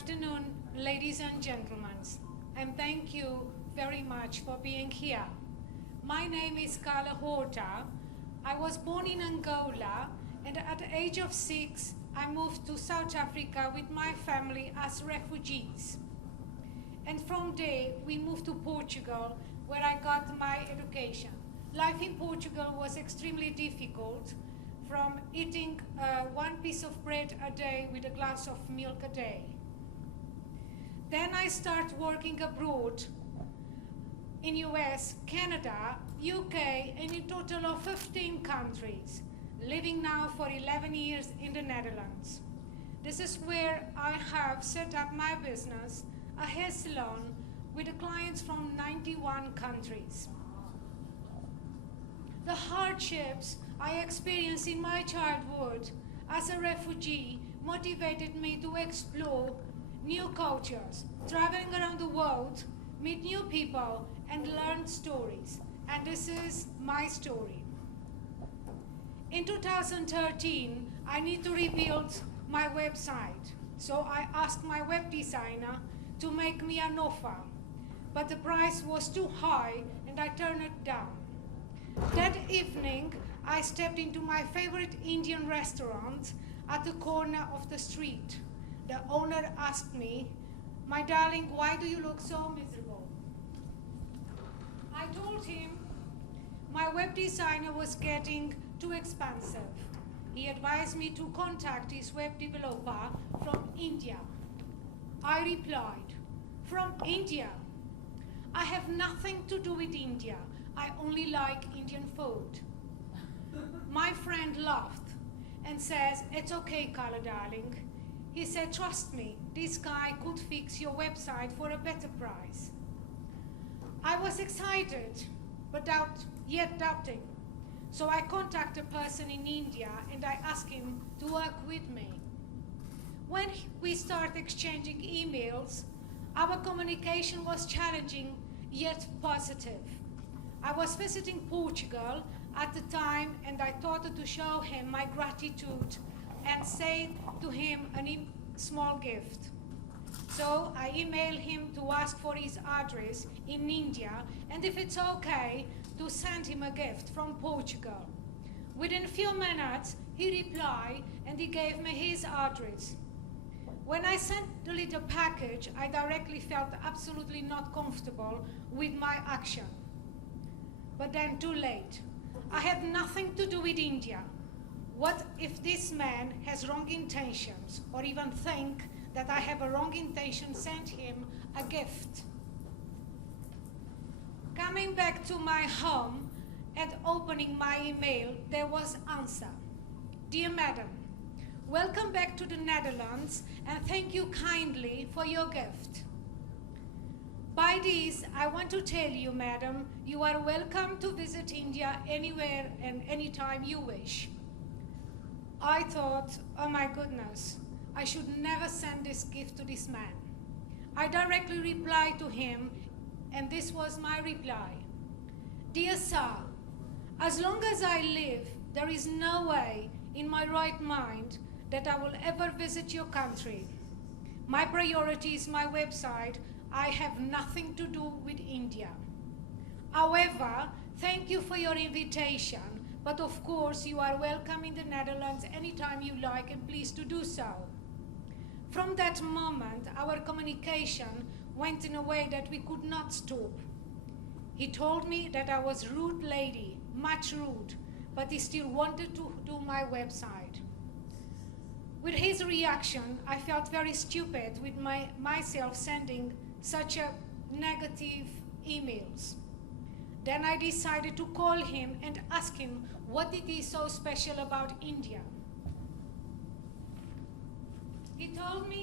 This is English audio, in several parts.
afternoon, ladies and gentlemen, and thank you very much for being here. My name is Carla Horta. I was born in Angola, and at the age of 6, I moved to South Africa with my family as refugees. And from there, we moved to Portugal, where I got my education. Life in Portugal was extremely difficult, from eating one piece of bread a day with a glass of milk a day. Then I started working abroad in US, Canada, UK, and in total of 15 countries, living now for 11 years in the Netherlands. This is where I have set up my business, a hair salon, with the clients from 91 countries. The hardships I experienced in my childhood as a refugee motivated me to explore new cultures, traveling around the world, meet new people, and learn stories. And this is my story. In 2013, I need to rebuild my website. So I asked my web designer to make me an offer. But the price was too high, and I turned it down. That evening, I stepped into my favorite Indian restaurant at the corner of the street. The owner asked me, "My darling, why do you look so miserable?" I told him my web designer was getting too expensive. He advised me to contact his web developer from India. I replied, "From India? I have nothing to do with India. I only like Indian food." My friend laughed and says, "It's okay, Carla, darling." He said, "Trust me, this guy could fix your website for a better price." I was excited, but yet doubting. So I contacted a person in India and I asked him to work with me. When we started exchanging emails, our communication was challenging yet positive. I was visiting Portugal at the time, and I thought to show him my gratitude and say to him a small gift. So I emailed him to ask for his address in India and if it's okay to send him a gift from Portugal. Within a few minutes, he replied and he gave me his address. When I sent the little package, I directly felt absolutely not comfortable with my action. But then too late. I had nothing to do with India. What if this man has wrong intentions, or even think that I have a wrong intention, send him a gift? Coming back to my home and opening my email, there was answer. "Dear Madam, welcome back to the Netherlands and thank you kindly for your gift. By this, I want to tell you, madam, you are welcome to visit India anywhere and anytime you wish." I thought, oh my goodness, I should never send this gift to this man. I directly replied to him, and this was my reply. "Dear sir, as long as I live, there is no way in my right mind that I will ever visit your country. My priority is my website. I have nothing to do with India. However, thank you for your invitation, but of course you are welcome in the Netherlands anytime you like, and please to do so." From that moment, our communication went in a way that we could not stop. He told me that I was a rude lady, much rude, but he still wanted to do my website. With his reaction, I felt very stupid with myself sending such a negative emails. Then I decided to call him and ask him what it is so special about India. He told me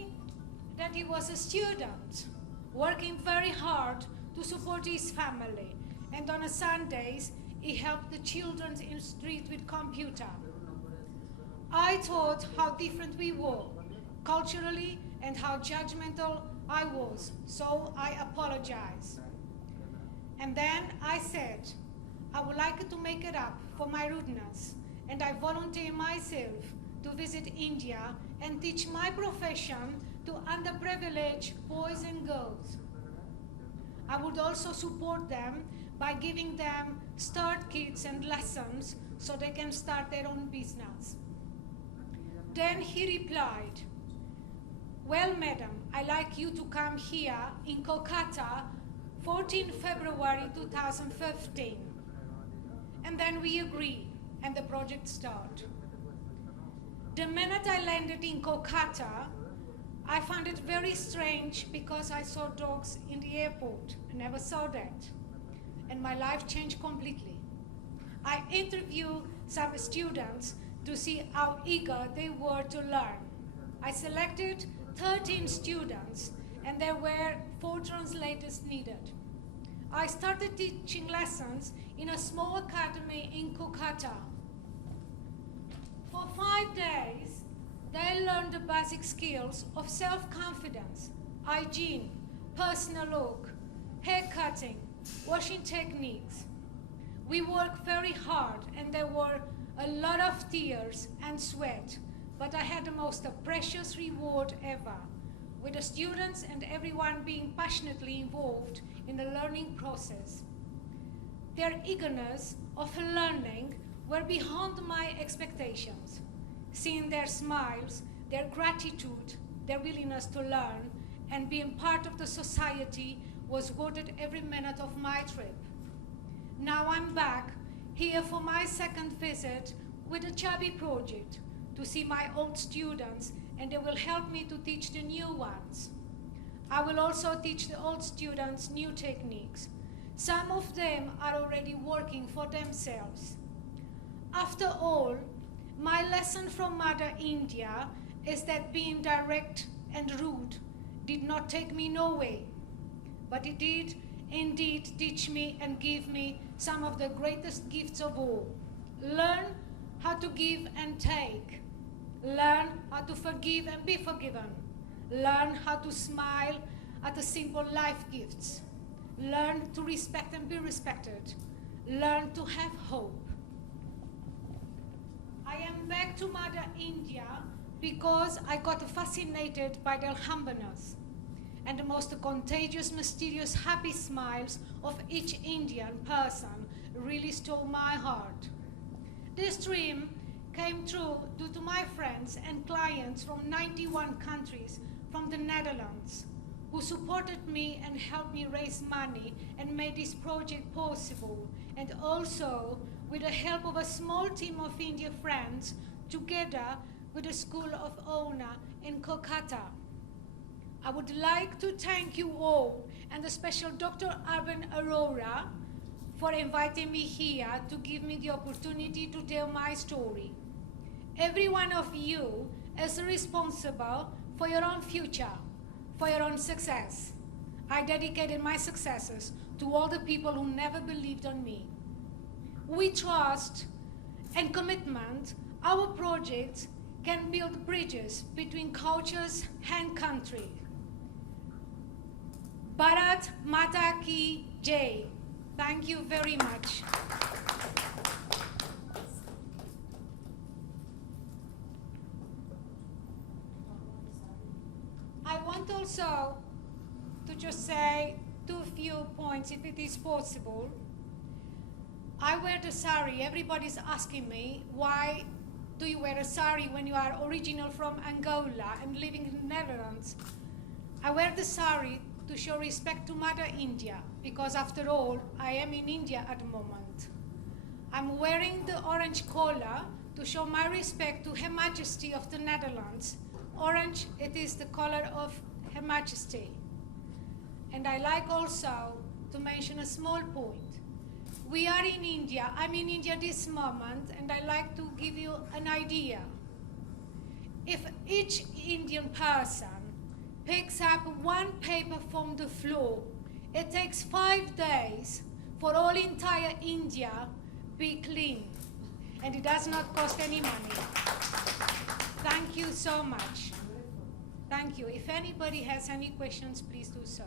that he was a student, working very hard to support his family, and on Sundays he helped the children in the street with computer. I thought how different we were culturally and how judgmental I was, so I apologized. And then I said, I would like to make it up for my rudeness, and I volunteer myself to visit India and teach my profession to underprivileged boys and girls. I would also support them by giving them start kits and lessons so they can start their own business. Then he replied, "Well, madam, I'd like you to come here in Kolkata, 14 February 2015. And then we agreed, and the project started. The minute I landed in Kolkata, I found it very strange because I saw dogs in the airport. I never saw that. And my life changed completely. I interviewed some students to see how eager they were to learn. I selected 13 students, and there were 4 translators needed. I started teaching lessons in a small academy in Kolkata. For 5 days, they learned the basic skills of self-confidence, hygiene, personal look, hair cutting, washing techniques. We worked very hard, and there were a lot of tears and sweat, but I had the most precious reward ever, with the students and everyone being passionately involved in the learning process. Their eagerness of learning were beyond my expectations. Seeing their smiles, their gratitude, their willingness to learn, and being part of the society was worth it every minute of my trip. Now I'm back here for my second visit with the Chubby Project to see my old students, and they will help me to teach the new ones. I will also teach the old students new techniques. Some of them are already working for themselves. After all, my lesson from Mother India is that being direct and rude did not take me nowhere, but it did indeed teach me and give me some of the greatest gifts of all. Learn how to give and take. Learn how to forgive and be forgiven. Learn how to smile at the simple life gifts. Learn to respect and be respected. Learn to have hope. I am back to Mother India because I got fascinated by their humbleness and the most contagious, mysterious, happy smiles of each Indian person really stole my heart. This dream came true due to my friends and clients from 91 countries from the Netherlands who supported me and helped me raise money and made this project possible, and also with the help of a small team of Indian friends together with the School of Owner in Kolkata. I would like to thank you all and the special Dr. Arvind Arora for inviting me here to give me the opportunity to tell my story. Every one of you is responsible for your own future, for your own success. I dedicated my successes to all the people who never believed on me. With trust and commitment, our projects can build bridges between cultures and country. Bharat Mata Ki Jai. Thank you very much. I want also to just say 2 few points, if it is possible. I wear the sari. Everybody's asking me, why do you wear a sari when you are original from Angola and living in the Netherlands? I wear the sari to show respect to Mother India, because after all, I am in India at the moment. I'm wearing the orange collar to show my respect to Her Majesty of the Netherlands. Orange, it is the color of Her Majesty. And I like also to mention a small point. We are in India. I'm in India this moment, and I like to give you an idea. If each Indian person picks up 1 paper from the floor, it takes 5 days for all entire India be clean. And it does not cost any money. Thank you so much. Thank you. If anybody has any questions, please do so.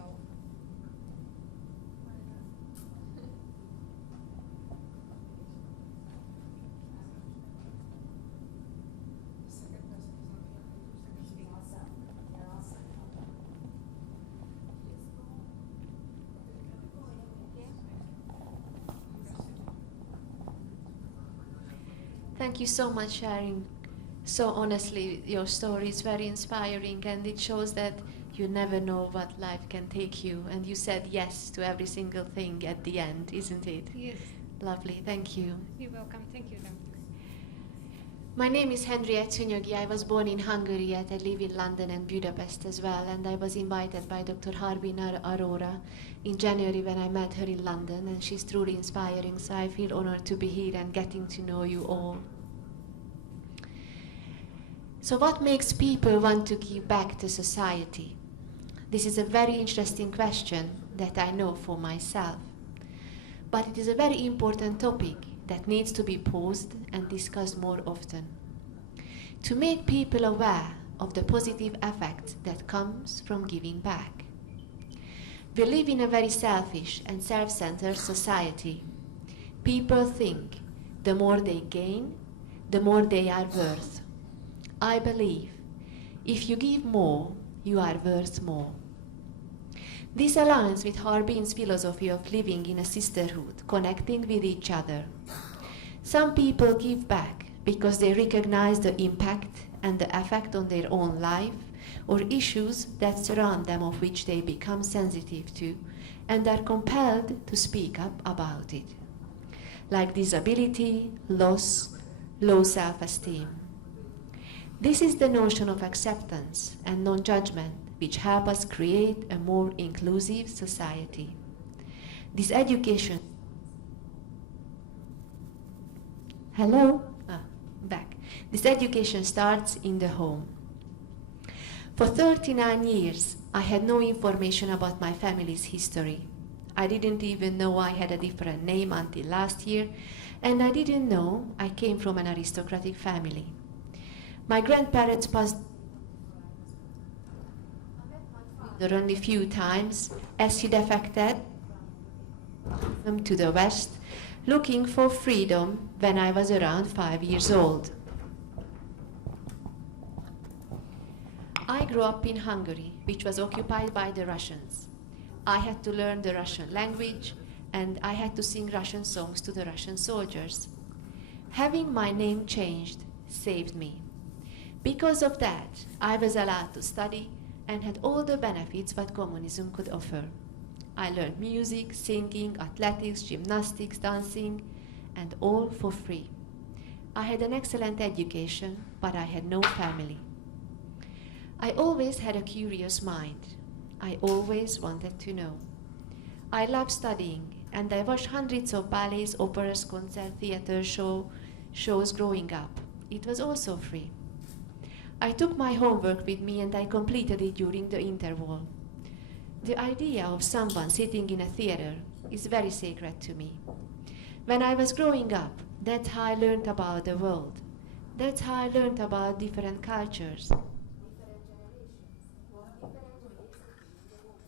Thank you so much sharing. So honestly, your story is very inspiring, and it shows that you never know what life can take you, and you said yes to every single thing at the end, isn't it? Yes. Lovely, thank you. You're welcome. Thank you. My name is Henriette Szúnyogi. I was born in Hungary, yet I live in London and Budapest as well, and I was invited by Dr. Harbin Arora in January when I met her in London, and she's truly inspiring, so I feel honored to be here and getting to know you all. So what makes people want to give back to society? This is a very interesting question that I know for myself. But it is a very important topic that needs to be posed and discussed more often. To make people aware of the positive effect that comes from giving back. We live in a very selfish and self-centered society. People think the more they gain, the more they are worth. I believe if you give more, you are worth more. This aligns with Harbin's philosophy of living in a sisterhood, connecting with each other. Some people give back because they recognize the impact and the effect on their own life or issues that surround them of which they become sensitive to and are compelled to speak up about it, like disability, loss, low self-esteem. This is the notion of acceptance and non-judgment which help us create a more inclusive society. This education... Hello? Back. This education starts in the home. For 39 years, I had no information about my family's history. I didn't even know I had a different name until last year, and I didn't know I came from an aristocratic family. My grandparents passed only a few times as he defected to the West, looking for freedom when I was around 5 years old. I grew up in Hungary, which was occupied by the Russians. I had to learn the Russian language, and I had to sing Russian songs to the Russian soldiers. Having my name changed saved me. Because of that, I was allowed to study and had all the benefits what communism could offer. I learned music, singing, athletics, gymnastics, dancing, and all for free. I had an excellent education, but I had no family. I always had a curious mind. I always wanted to know. I loved studying, and I watched hundreds of ballets, operas, concerts, theater shows growing up. It was also free. I took my homework with me and I completed it during the interval. The idea of someone sitting in a theater is very sacred to me. When I was growing up, that's how I learned about the world. That's how I learned about different cultures. Different generations, different ways of being the world.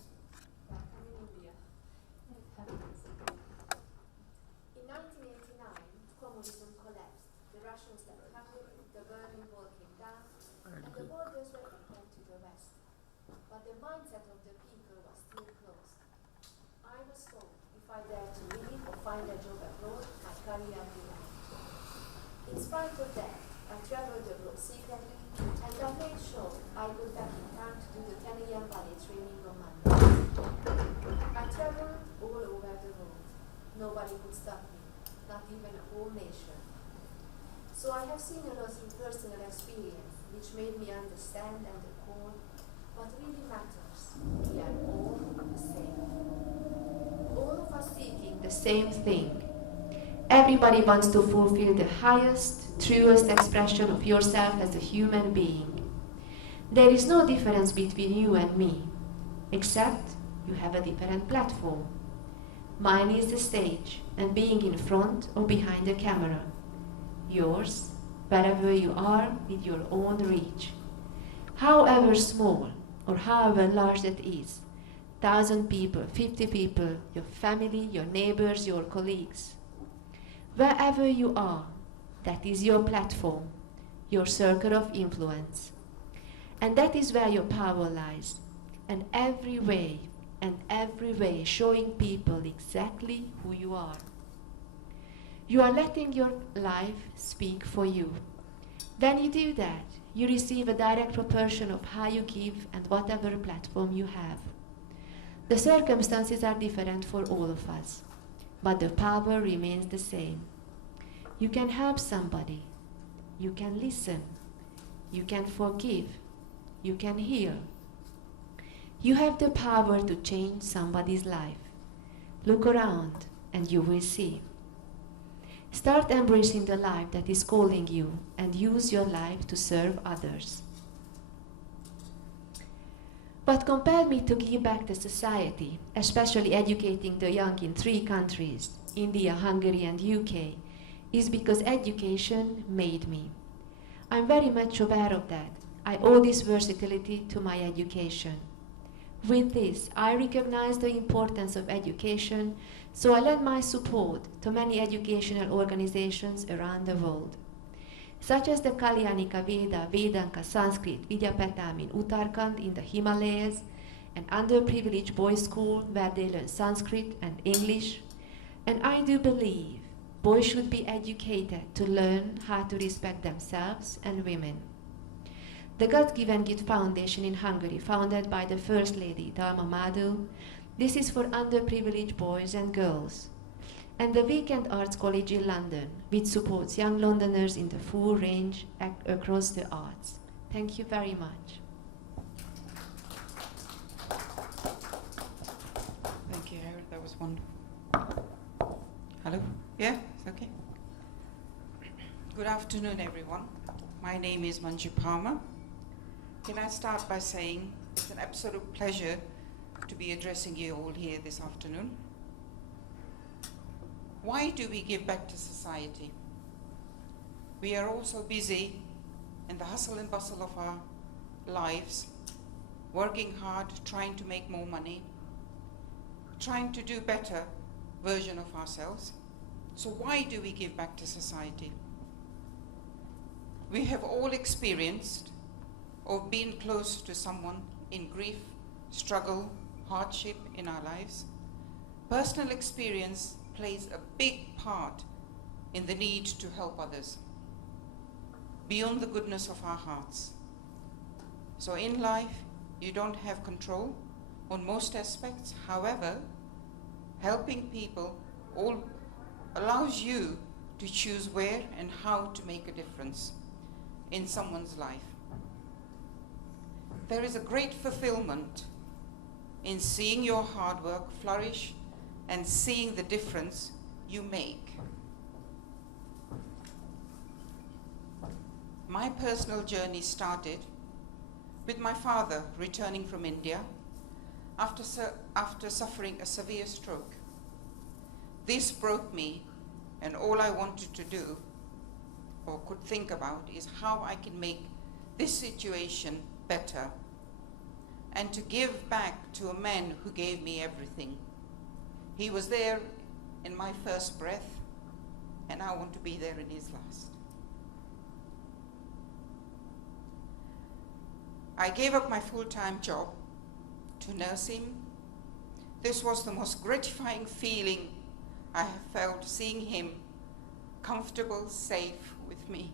In 1989, communism collapsed. The Russians left Hungary, the Berlin Wall came down, and the borders were opened to the West. But the mindset of the people was still closed. I was told if I dared to leave or find a job abroad, my career would end. In spite of that, I traveled abroad secretly, and I made sure I got back in time to do the 10 a.m. ballet training on Mondays. I traveled all over the world. Nobody could stop me, not even a whole nation. So I have seen a lot through personal experience, which made me understand and recall what really matters. We are all the same. All of us seeking the same thing. Everybody wants to fulfill the highest, truest expression of yourself as a human being. There is no difference between you and me, except you have a different platform. Mine is the stage, and being in front or behind the camera. Yours, wherever you are, with your own reach. However small or however large that is, 1,000 people, 50 people, your family, your neighbors, your colleagues. Wherever you are, that is your platform, your circle of influence. And that is where your power lies. And every way showing people exactly who you are. You are letting your life speak for you. When you do that, you receive a direct proportion of how you give and whatever platform you have. The circumstances are different for all of us, but the power remains the same. You can help somebody. You can listen. You can forgive. You can heal. You have the power to change somebody's life. Look around and you will see. Start embracing the life that is calling you and use your life to serve others. What compelled me to give back to society, especially educating the young in 3 countries, India, Hungary, and UK, is because education made me. I'm very much aware of that. I owe this versatility to my education. With this, I recognize the importance of education, so I lend my support to many educational organizations around the world, such as the Kalyanika Veda, Vedanka, Sanskrit, Vidyapetam in Uttarakhand in the Himalayas, an underprivileged boys' school where they learn Sanskrit and English. And I do believe boys should be educated to learn how to respect themselves and women. The God-Given Gift Foundation in Hungary, founded by the First Lady, Dalma Madhu, this is for underprivileged boys and girls. And the Weekend Arts College in London, which supports young Londoners in the full range across the arts. Thank you very much. Thank you, Harriet. That was wonderful. Hello? Yeah, it's okay. Good afternoon, everyone. My name is Manju Palmer. Can I start by saying it's an absolute pleasure to be addressing you all here this afternoon. Why do we give back to society? We are all so busy in the hustle and bustle of our lives, working hard, trying to make more money, trying to do better version of ourselves. So why do we give back to society? We have all experienced or been close to someone in grief, struggle, hardship in our lives. Personal experience plays a big part in the need to help others, beyond the goodness of our hearts. So in life, you don't have control on most aspects. However, helping people all allows you to choose where and how to make a difference in someone's life. There is a great fulfillment in seeing your hard work flourish and seeing the difference you make. My personal journey started with my father returning from India after suffering a severe stroke. This broke me, and all I wanted to do or could think about is how I can make this situation better and to give back to a man who gave me everything. He was there in my first breath, and I want to be there in his last. I gave up my full-time job to nurse him. This was the most gratifying feeling I have felt, seeing him comfortable, safe with me.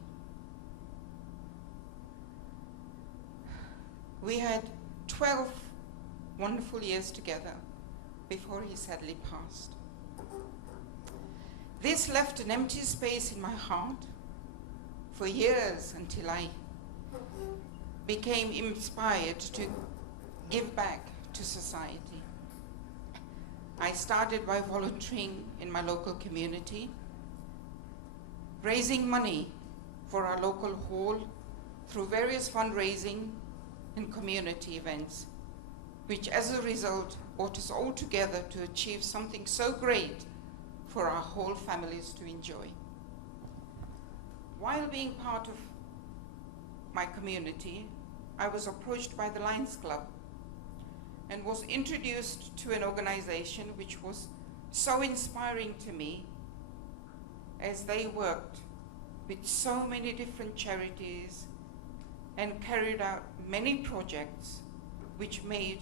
We had 12 wonderful years together before he sadly passed. This left an empty space in my heart for years until I became inspired to give back to society. I started by volunteering in my local community, raising money for our local hall through various fundraising and community events, which as a result brought us all together to achieve something so great for our whole families to enjoy. While being part of my community, I was approached by the Lions Club and was introduced to an organization which was so inspiring to me, as they worked with so many different charities and carried out many projects which made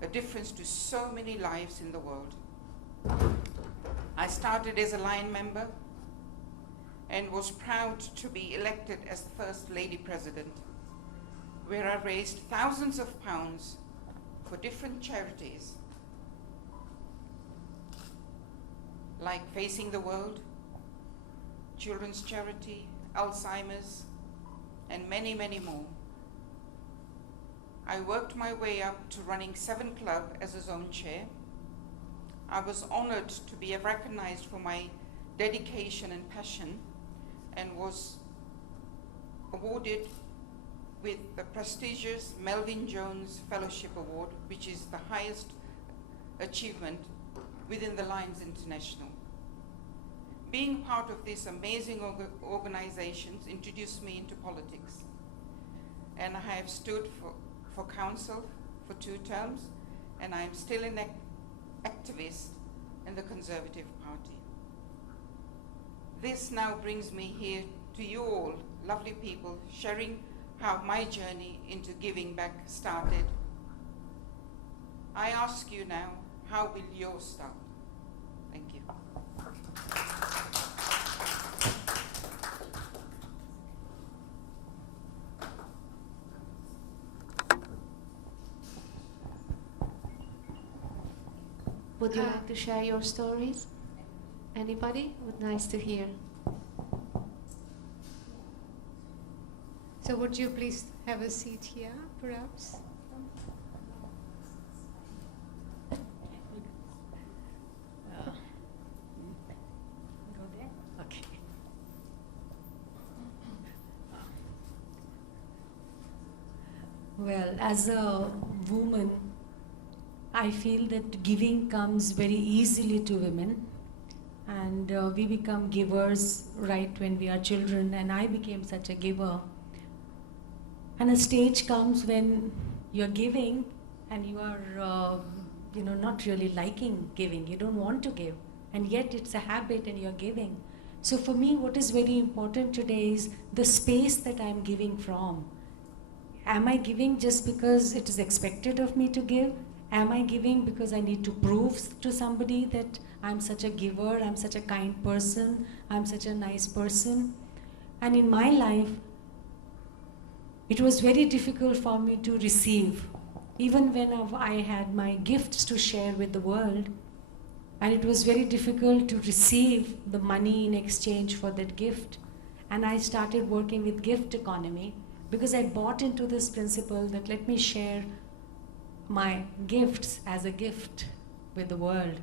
a difference to so many lives in the world. I started as a Lion member, and was proud to be elected as the First Lady President, where I raised thousands of pounds for different charities, like Facing the World, Children's Charity, Alzheimer's, and many, many more. I worked my way up to running 7 Club as a zone chair. I was honored to be recognized for my dedication and passion, and was awarded with the prestigious Melvin Jones Fellowship Award, which is the highest achievement within the Lions International. Being part of these amazing organizations introduced me into politics, and I have stood for council for 2 terms, and I am still an activist in the Conservative Party. This now brings me here to you all, lovely people, sharing how my journey into giving back started. I ask you now, how will yours start? Thank you. Would you like to share your stories? Anybody? Would nice to hear. So would you please have a seat here, perhaps? Go there? Okay. Well, as a woman, I feel that giving comes very easily to women, and we become givers right when we are children, and I became such a giver. And a stage comes when you're giving and you are not really liking giving. You don't want to give, and yet it's a habit and you're giving. So for me, what is very important today is the space that I'm giving from. Am I giving just because it is expected of me to give? Am I giving because I need to prove to somebody that I'm such a giver, I'm such a kind person, I'm such a nice person? And in my life, it was very difficult for me to receive, even when I had my gifts to share with the world. And it was very difficult to receive the money in exchange for that gift. And I started working with gift economy because I bought into this principle that let me share my gifts as a gift with the world.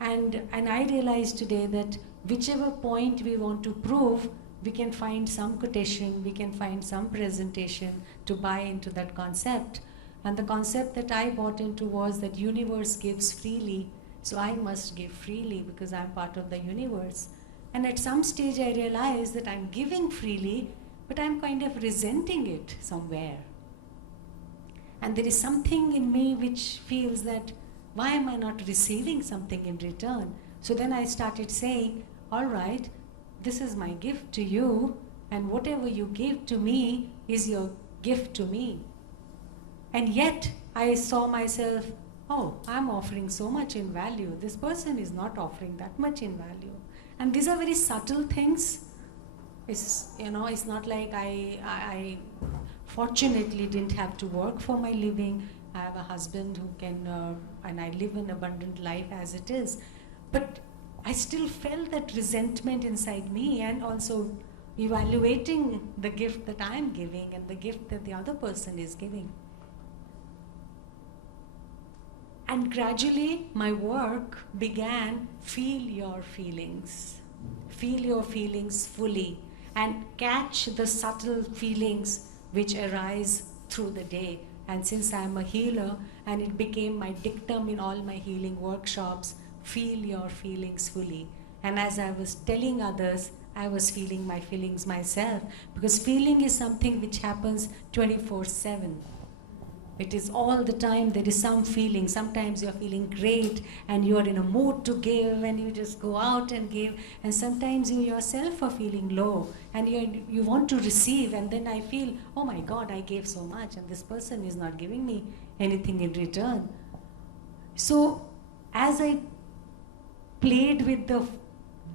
And I realized today that whichever point we want to prove, we can find some quotation, we can find some presentation to buy into that concept. And the concept that I bought into was that universe gives freely, so I must give freely because I'm part of the universe. And at some stage I realized that I'm giving freely, but I'm kind of resenting it somewhere. And there is something in me which feels that, why am I not receiving something in return? So then I started saying, all right, this is my gift to you, and whatever you give to me is your gift to me. And yet I saw myself, oh, I'm offering so much in value. This person is not offering that much in value. And these are very subtle things. It's not like I fortunately didn't have to work for my living. I have a husband who can, and I live an abundant life as it is. But I still felt that resentment inside me, and also evaluating the gift that I'm giving and the gift that the other person is giving. And gradually my work began, feel your feelings fully, and catch the subtle feelings which arise through the day. And since I'm a healer, and it became my dictum in all my healing workshops, feel your feelings fully. And as I was telling others, I was feeling my feelings myself, because feeling is something which happens 24/7. It is all the time, there is some feeling. Sometimes you're feeling great and you're in a mood to give and you just go out and give. And sometimes you yourself are feeling low and you want to receive, and then I feel, oh my God, I gave so much and this person is not giving me anything in return. So as I played with the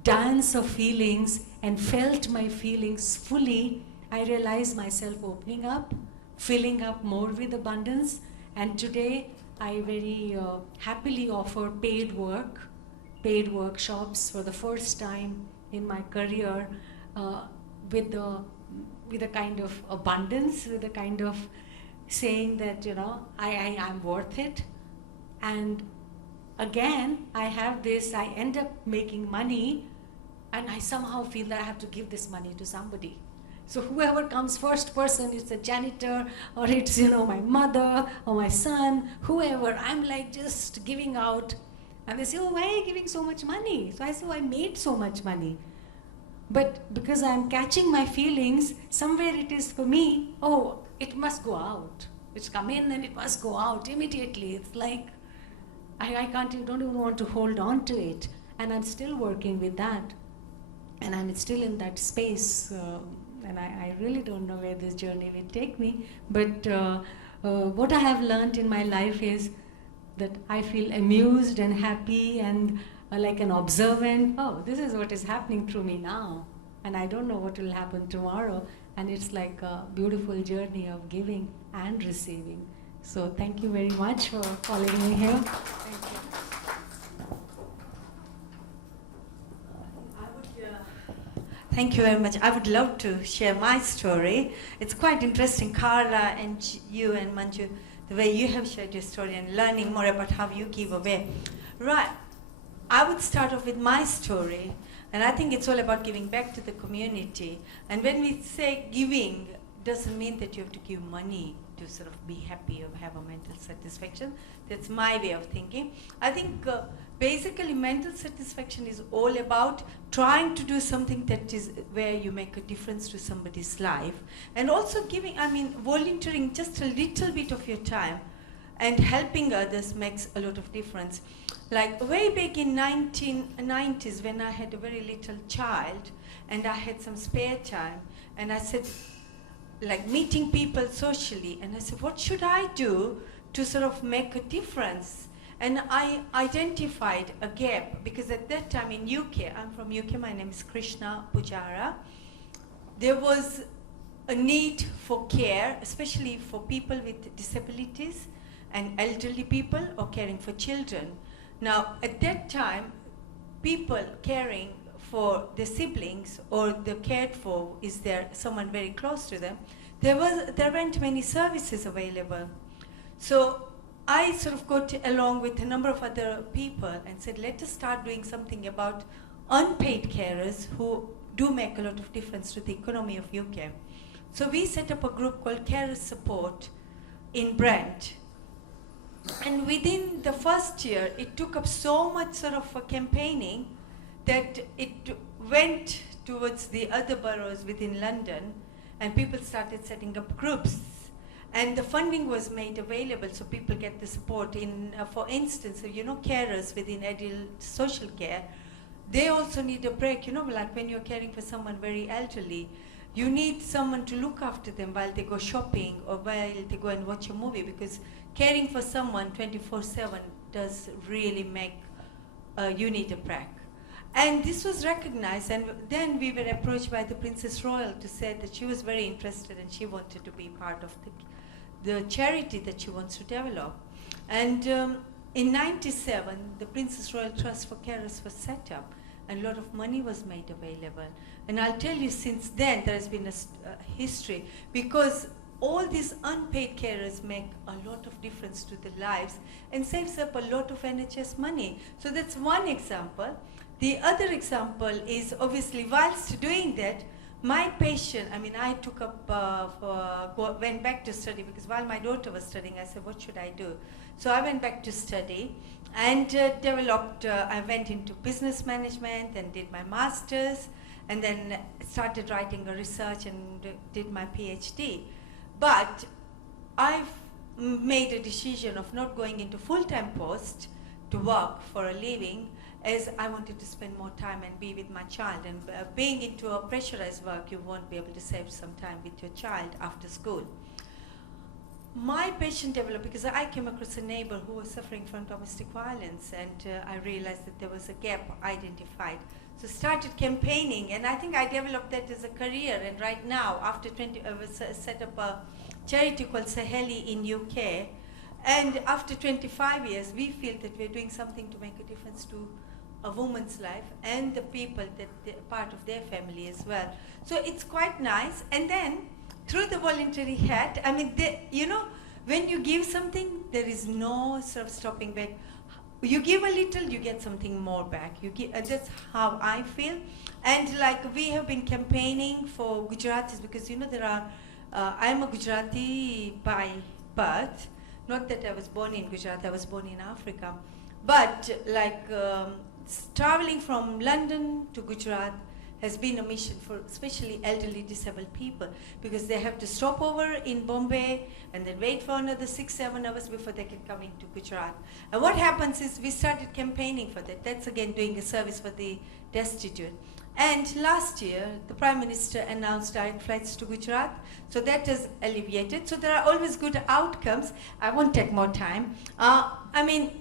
dance of feelings, and felt my feelings fully, I realized myself opening up, filling up more with abundance. And today I very happily offer paid workshops for the first time in my career, with a kind of abundance, with a kind of saying that, I'm worth it. And again, I have this, I end up making money, and I somehow feel that I have to give this money to somebody. So whoever comes first person, it's a janitor, or it's, my mother, or my son, whoever, I'm like just giving out. And they say, oh, why are you giving so much money? So I say, oh, I made so much money. But because I'm catching my feelings, somewhere it is for me, oh, it must go out. It's come in and it must go out immediately. It's like, I don't even want to hold on to it. And I'm still working with that. And I'm still in that space. And I really don't know where this journey will take me. But what I have learned in my life is that I feel amused and happy and like an observant. Oh, this is what is happening through me now. And I don't know what will happen tomorrow. And it's like a beautiful journey of giving and receiving. So thank you very much for calling me here. Thank you. Thank you very much. I would love to share my story. It's quite interesting, Carla and you and Manju, the way you have shared your story and learning more about how you give away. Right. I would start off with my story, and I think it's all about giving back to the community. And when we say giving, doesn't mean that you have to give money to sort of be happy or have a mental satisfaction. That's my way of thinking. I think basically mental satisfaction is all about trying to do something that is where you make a difference to somebody's life, and also giving, volunteering just a little bit of your time and helping others makes a lot of difference. Like way back in 1990s, when I had a very little child and I had some spare time, and I said, like meeting people socially, and I said, what should I do to sort of make a difference? And I identified a gap, because at that time in UK, I'm from UK, my name is Krishna Pujara, there was a need for care, especially for people with disabilities and elderly people, or caring for children. Now, at that time, people caring for their siblings or they're cared for, is there someone very close to them, there weren't many services available. So I sort of got along with a number of other people and said, let us start doing something about unpaid carers who do make a lot of difference to the economy of UK. So we set up a group called Carers Support in Brent. And within the first year, it took up so much sort of campaigning that it went towards the other boroughs within London, and people started setting up groups. And the funding was made available so people get the support. For instance, carers within adult social care, they also need a break. Like when you're caring for someone very elderly, you need someone to look after them while they go shopping or while they go and watch a movie, because caring for someone 24/7 does really make you need a break. And this was recognized, and then we were approached by the Princess Royal to say that she was very interested and she wanted to be part of the charity that she wants to develop. And in 97, the Princess Royal Trust for Carers was set up, and a lot of money was made available. And I'll tell you, since then there has been a history, because all these unpaid carers make a lot of difference to the lives and saves up a lot of NHS money. So that's one example. The other example is, obviously, whilst doing that, my patient, I took up, went back to study, because while my daughter was studying, I said, what should I do? So I went back to study and developed, I went into business management and did my master's, and then started writing a research and did my PhD. But I've made a decision of not going into full-time post to work for a living, as I wanted to spend more time and be with my child. And being into a pressurized work, you won't be able to save some time with your child after school. My patient developed because I came across a neighbor who was suffering from domestic violence, and I realized that there was a gap identified. So started campaigning, and I think I developed that as a career. And right now, after 20, I was set up a charity called Saheli in UK. And after 25 years, we feel that we're doing something to make a difference to a woman's life and the people that they're part of their family as well. So it's quite nice. And then through the voluntary hat, I mean, you know, when you give something, there is no sort of stopping back. You give a little, you get something more back. You give, that's how I feel. And like we have been campaigning for Gujaratis because, you know, there are, I'm a Gujarati by birth. Not that I was born in Gujarat, I was born in Africa. But like traveling from London to Gujarat has been a mission for especially elderly disabled people, because they have to stop over in Bombay and then wait for another 6-7 hours before they can come into Gujarat. And what happens is we started campaigning for that. That's again doing a service for the destitute. And last year, the Prime Minister announced direct flights to Gujarat, so that has alleviated. So there are always good outcomes. I won't take more time. I mean,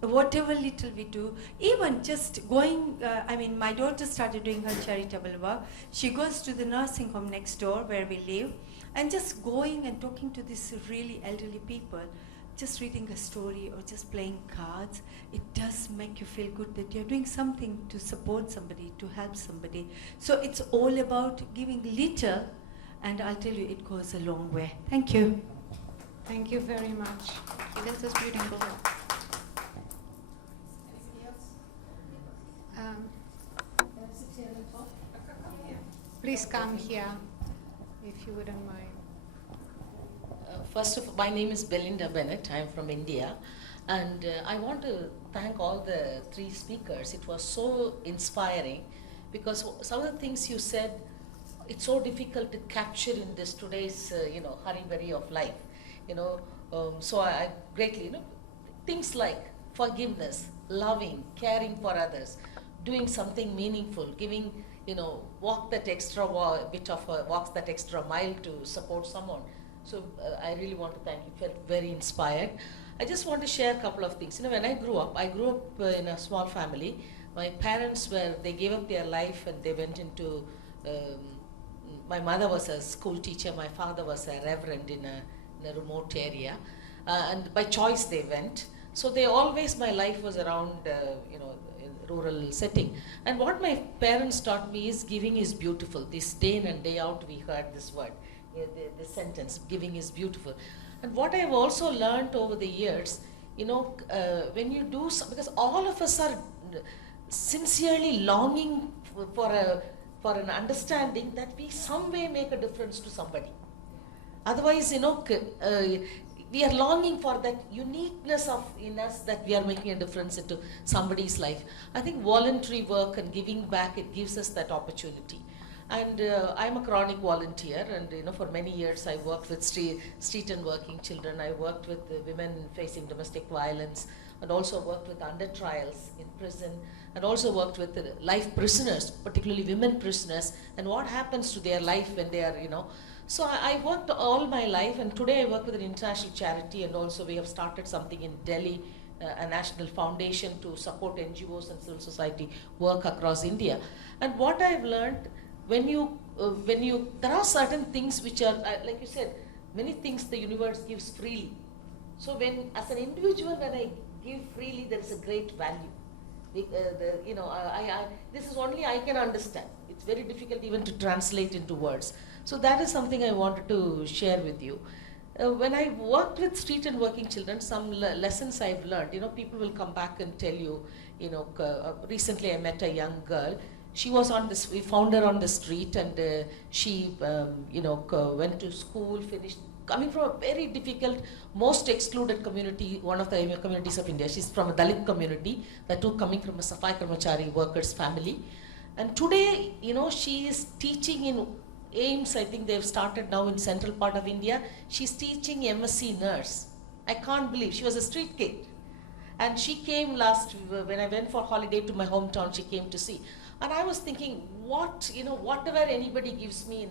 whatever little we do, even just going, I mean, my daughter started doing her charitable work. She goes to the nursing home next door where we live, and just going and talking to these really elderly people, just reading a story or just playing cards, it does make you feel good that you're doing something to support somebody, to help somebody. So it's all about giving little, and I'll tell you, it goes a long way. Thank you. Thank you very much. This is beautiful. Please come here, if you wouldn't mind. First of all, my name is Belinda Bennett. I'm from India. And I want to thank all the three speakers. It was so inspiring because some of the things you said, it's so difficult to capture in this today's, hurry-burry of life. So I greatly, things like forgiveness, loving, caring for others, doing something meaningful, giving, walk that extra walks that extra mile to support someone. So I really want to thank you. Felt very inspired. I just want to share a couple of things. When I grew up in a small family. My parents they gave up their life and they went into, my mother was a school teacher, my father was a reverend in a remote area. And by choice they went. So my life was around, in rural setting. And what my parents taught me is giving is beautiful. This day in and day out we heard this word. The sentence, giving is beautiful. And what I've also learned over the years, when you do, because all of us are sincerely longing for an understanding that we some way make a difference to somebody. Otherwise, we are longing for that uniqueness in us that we are making a difference into somebody's life. I think voluntary work and giving back, it gives us that opportunity. And I'm a chronic volunteer, and for many years I worked with street and working children. I worked with women facing domestic violence, and also worked with under trials in prison, and also worked with life prisoners, particularly women prisoners, and what happens to their life when they are, So I worked all my life, and today I work with an international charity, and also we have started something in Delhi, a national foundation to support NGOs and civil society work across India. And what I've learned, there are certain things which are, like you said, many things the universe gives freely. So as an individual, when I give freely, there is a great value. This is only I can understand. It's very difficult even to translate into words. So that is something I wanted to share with you. When I worked with street and working children, some lessons I've learned, people will come back and tell you, recently I met a young girl. She was we found her on the street, and she, went to school, finished, coming from a very difficult, most excluded community, one of the communities of India. She's from a Dalit community, that too coming from a Safai Karmachari workers family. And today, she is teaching in AIMS, I think they've started now in central part of India. She's teaching MSc nurse. I can't believe, she was a street kid. And she came when I went for holiday to my hometown, she came to see. And I was thinking, whatever anybody gives me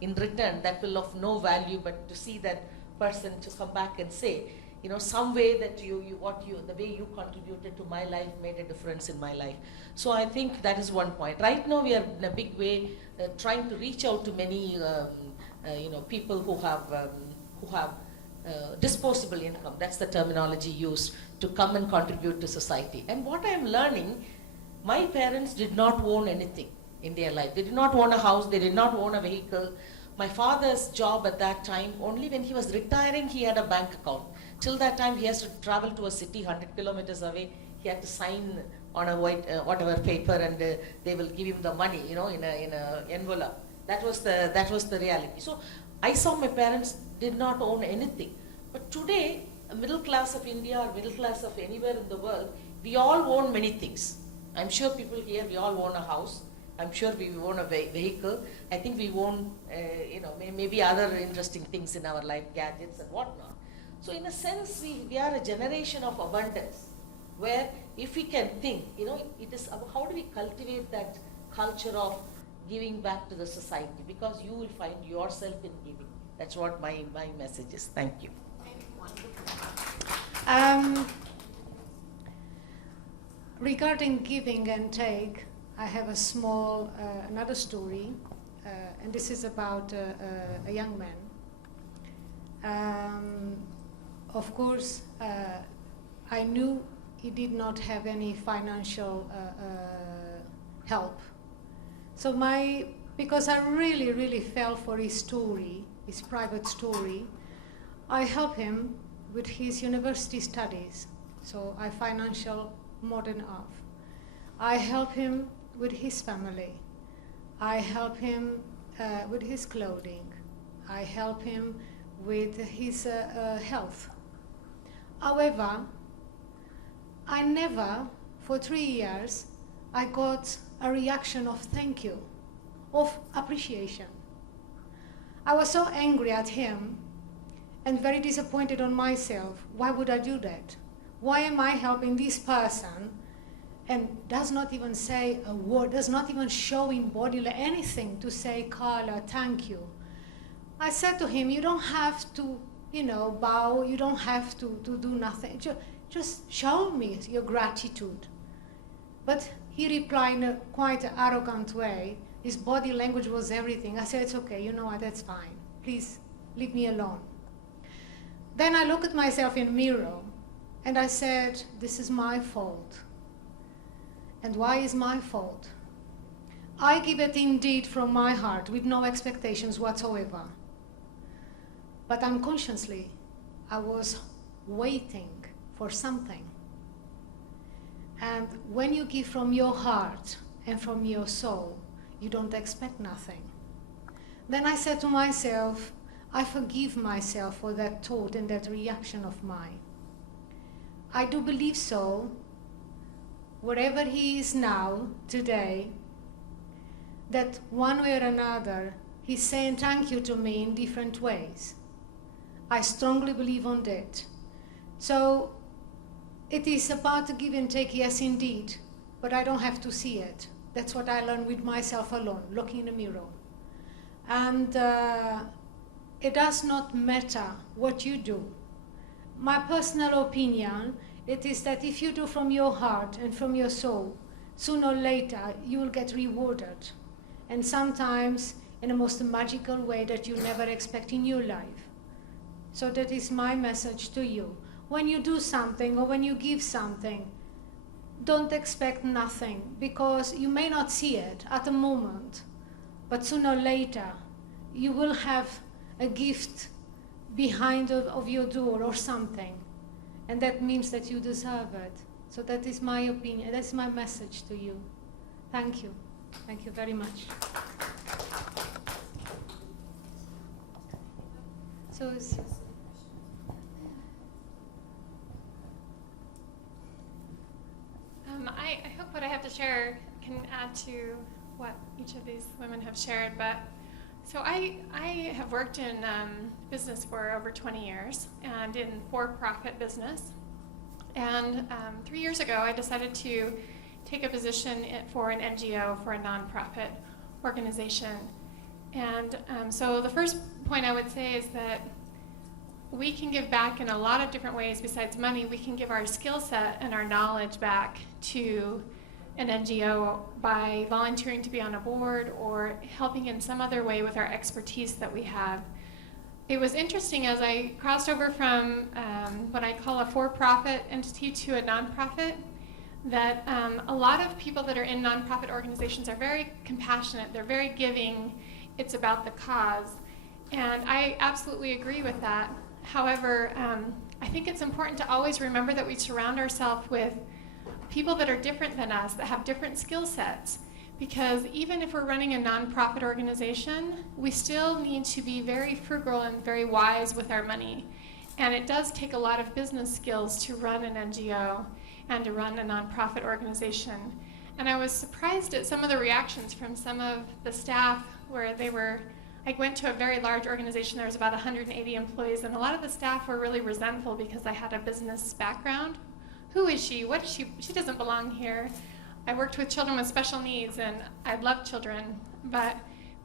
in return, that will of no value, but to see that person to come back and say, some way that the way you contributed to my life made a difference in my life. So I think that is one point. Right now we are in a big way trying to reach out to many people who have disposable income. That's the terminology used to come and contribute to society. And what I am learning, my parents did not own anything in their life. They did not own a house, they did not own a vehicle. My father's job at that time, only when he was retiring, he had a bank account. Till that time, he has to travel to a city 100 kilometers away. He had to sign on a white whatever paper, and they will give him the money, in a envelope. That was the reality. So I saw my parents did not own anything. But today, a middle class of India or middle class of anywhere in the world, we all own many things. I'm sure people here, we all own a house. I'm sure we own a vehicle. I think we own, maybe other interesting things in our life, gadgets and whatnot. So in a sense, we are a generation of abundance, where if we can think, it is about how do we cultivate that culture of giving back to the society, because you will find yourself in giving. That's what my message is. Thank you. Regarding giving and take, I have a small, another story, and this is about a young man. Of course, I knew he did not have any financial help. So because I really, really fell for his story, his private story, I helped him with his university studies. So I financial more than half. I help him with his family. I help him with his clothing. I help him with his health. However, I never, for 3 years, I got a reaction of thank you, of appreciation. I was so angry at him and very disappointed on myself. Why would I do that? Why am I helping this person and does not even say a word, does not even show in body anything to say, Carla, thank you. I said to him, you don't have to, bow, you don't have to do nothing. Just show me your gratitude. But he replied in a quite arrogant way. His body language was everything. I said, it's okay, you know what, that's fine. Please, leave me alone. Then I looked at myself in the mirror and I said, this is my fault. And why is my fault? I give it indeed from my heart with no expectations whatsoever. But unconsciously, I was waiting for something. And when you give from your heart and from your soul, you don't expect nothing. Then I said to myself, I forgive myself for that thought and that reaction of mine. I do believe so. Wherever he is now, today, that one way or another, he's saying thank you to me in different ways. I strongly believe on that. So it is about to give and take, yes indeed, but I don't have to see it. That's what I learned with myself alone, looking in the mirror. And it does not matter what you do. My personal opinion, it is that if you do from your heart and from your soul, sooner or later you will get rewarded. And sometimes in a most magical way that you never expect in your life. So that is my message to you. When you do something or when you give something, don't expect nothing, because you may not see it at the moment, but sooner or later you will have a gift behind of your door or something. And that means that you deserve it. So that is my opinion. That's my message to you. Thank you. Thank you very much. So I hope what I have to share can add to what each of these women have shared. But so I have worked in business for over 20 years and in for-profit business. And 3 years ago, I decided to take a position for an NGO, for a nonprofit organization. And so the first point I would say is that we can give back in a lot of different ways besides money. We can give our skill set and our knowledge back to an NGO by volunteering to be on a board or helping in some other way with our expertise that we have. It was interesting as I crossed over from what I call a for-profit entity to a nonprofit, that a lot of people that are in nonprofit organizations are very compassionate, they're very giving, it's about the cause. And I absolutely agree with that. However, I think it's important to always remember that we surround ourselves with people that are different than us, that have different skill sets. Because even if we're running a nonprofit organization, we still need to be very frugal and very wise with our money. And it does take a lot of business skills to run an NGO and to run a nonprofit organization. And I was surprised at some of the reactions from some of the staff where I went to a very large organization, there was about 180 employees, and a lot of the staff were really resentful because I had a business background. Who is she? What is she? She doesn't belong here. I worked with children with special needs, and I love children, but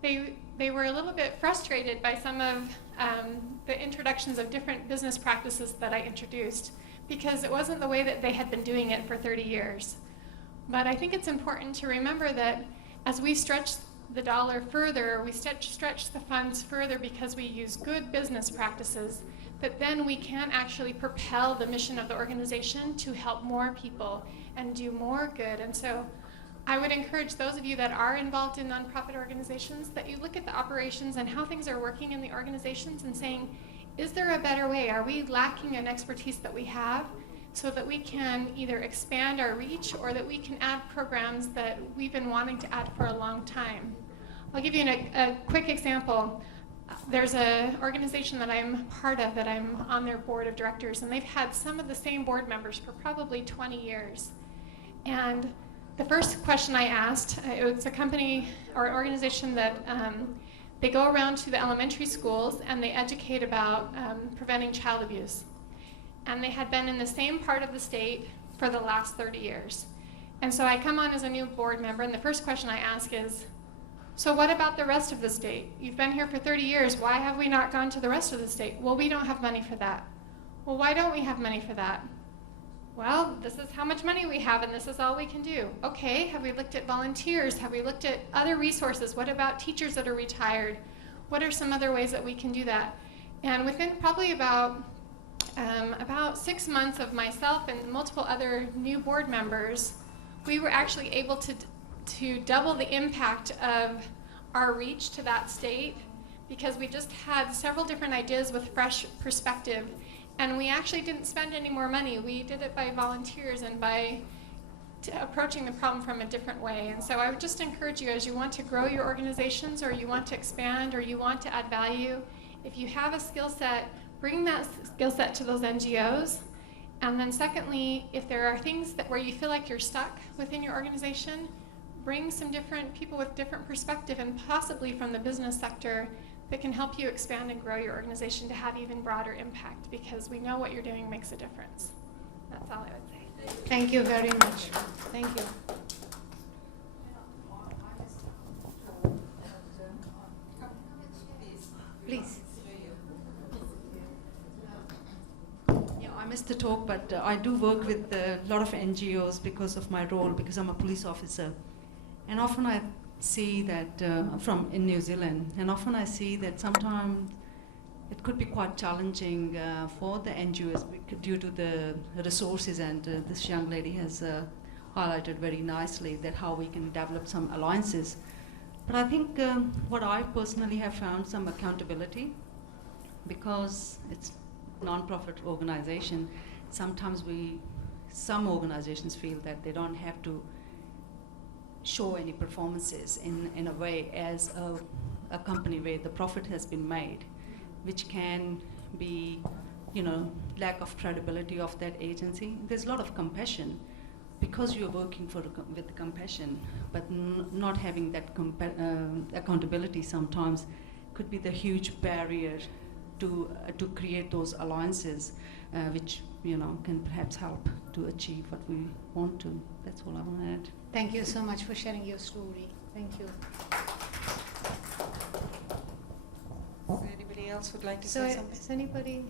they were a little bit frustrated by some of the introductions of different business practices that I introduced, because it wasn't the way that they had been doing it for 30 years. But I think it's important to remember that as we stretch the dollar further, we stretch the funds further because we use good business practices, that then we can actually propel the mission of the organization to help more people and do more good. And so I would encourage those of you that are involved in nonprofit organizations that you look at the operations and how things are working in the organizations and saying, is there a better way? Are we lacking an expertise that we have so that we can either expand our reach or that we can add programs that we've been wanting to add for a long time? I'll give you a quick example. There's an organization that I'm part of that I'm on their board of directors, and they've had some of the same board members for probably 20 years. And the first question I asked, it's a company or organization that they go around to the elementary schools and they educate about preventing child abuse. And they had been in the same part of the state for the last 30 years. And so I come on as a new board member, and the first question I ask is, so what about the rest of the state? You've been here for 30 years. Why have we not gone to the rest of the state? Well, we don't have money for that. Well, why don't we have money for that? Well, this is how much money we have, and this is all we can do. Okay, have we looked at volunteers? Have we looked at other resources? What about teachers that are retired? What are some other ways that we can do that? And within probably about 6 months of myself and multiple other new board members, we were actually able to double the impact of our reach to that state, because we just had several different ideas with fresh perspective, and we actually didn't spend any more money. We did it by volunteers and by approaching the problem from a different way. And so I would just encourage you, as you want to grow your organizations or you want to expand or you want to add value, if you have a skill set, bring that skill set to those NGOs. And then secondly, if there are things where you feel like you're stuck within your organization, bring some different people with different perspective and possibly from the business sector that can help you expand and grow your organization to have even broader impact, because we know what you're doing makes a difference. That's all I would say. Thank you very much. Thank you. Please. Yeah, I missed the talk, but I do work with a lot of NGOs because of my role, because I'm a police officer. And often I see that in New Zealand, and often I see that sometimes it could be quite challenging for the NGOs due to the resources, and this young lady has highlighted very nicely that how we can develop some alliances. But I think what I personally have found some accountability, because it's non-profit organization, sometimes some organizations feel that they don't have to show any performances in a way as a company where the profit has been made, which can be, lack of credibility of that agency. There's a lot of compassion because you're working with compassion, but not having that accountability sometimes could be the huge barrier to create those alliances, which can perhaps help to achieve what we want to. That's all I want to add. Thank you so much for sharing your story. Thank you. Anybody else would like to say something? Is anybody?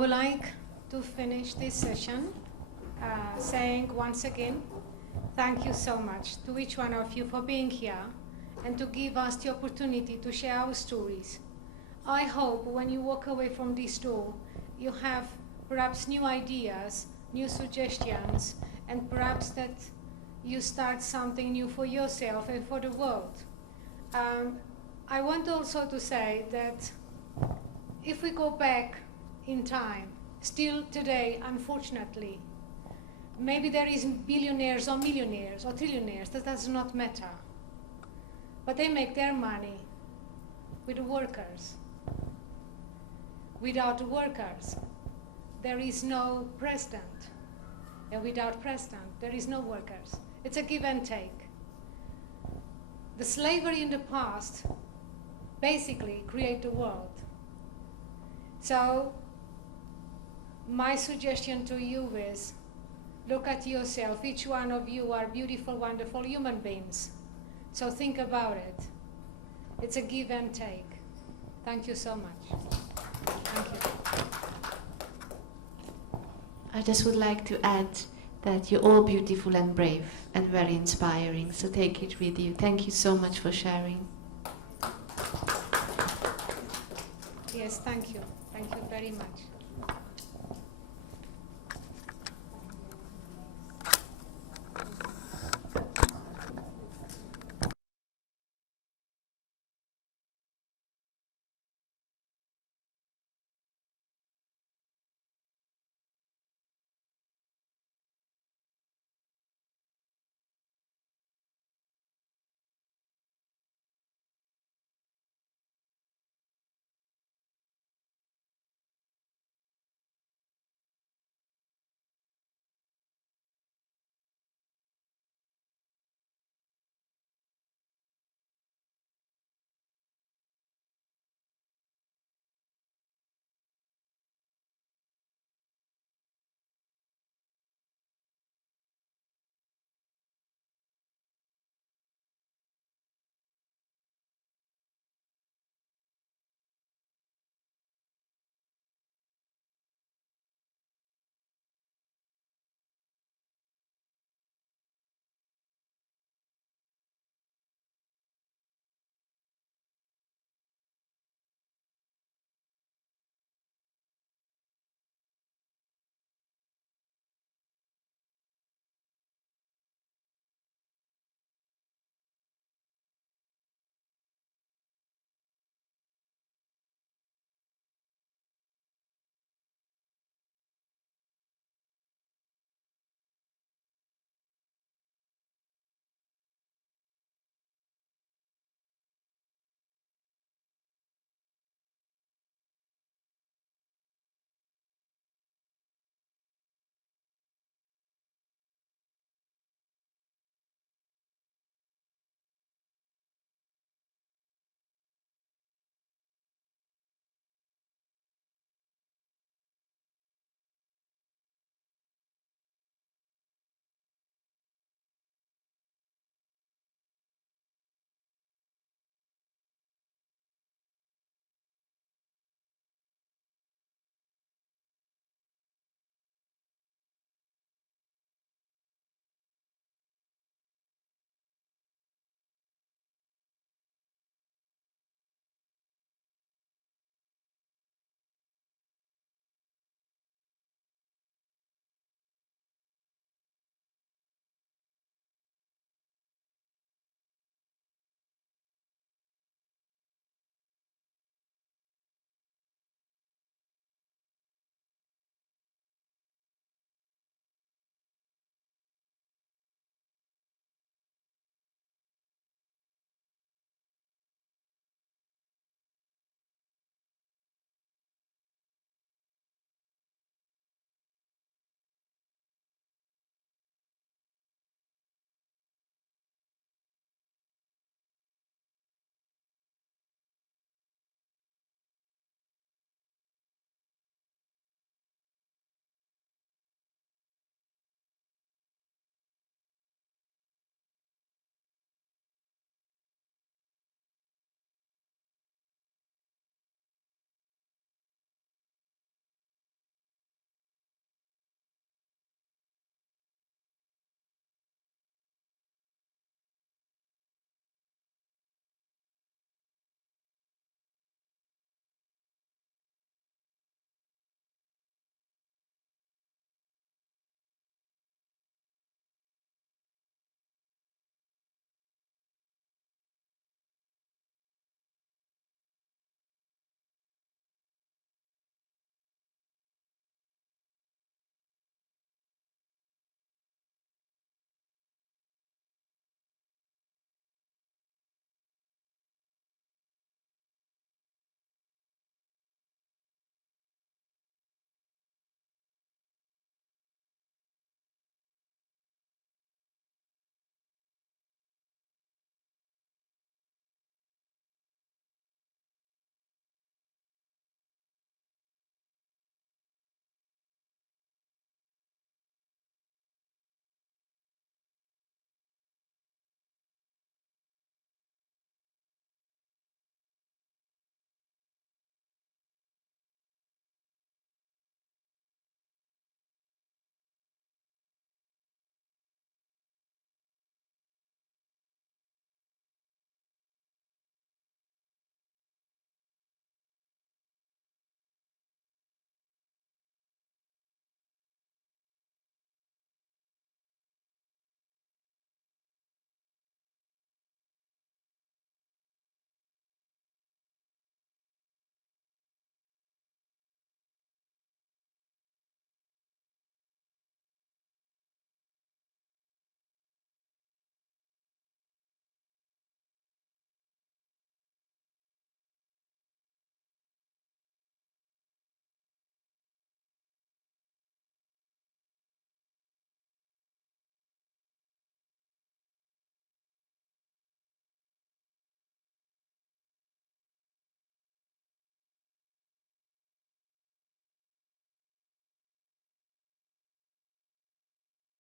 would like to finish this session saying once again, thank you so much to each one of you for being here and to give us the opportunity to share our stories. I hope when you walk away from this door, you have perhaps new ideas, new suggestions, and perhaps that you start something new for yourself and for the world. I want also to say that if we go back in time, still today, unfortunately, maybe there isn't billionaires or millionaires or trillionaires, that does not matter. But they make their money with the workers. Without the workers, there is no president. And without president, there is no workers. It's a give and take. The slavery in the past basically created the world. So my suggestion to you is, look at yourself. Each one of you are beautiful, wonderful human beings. So think about it. It's a give and take. Thank you so much. Thank you. I just would like to add that you're all beautiful and brave and very inspiring, so take it with you. Thank you so much for sharing. Yes, thank you. Thank you very much.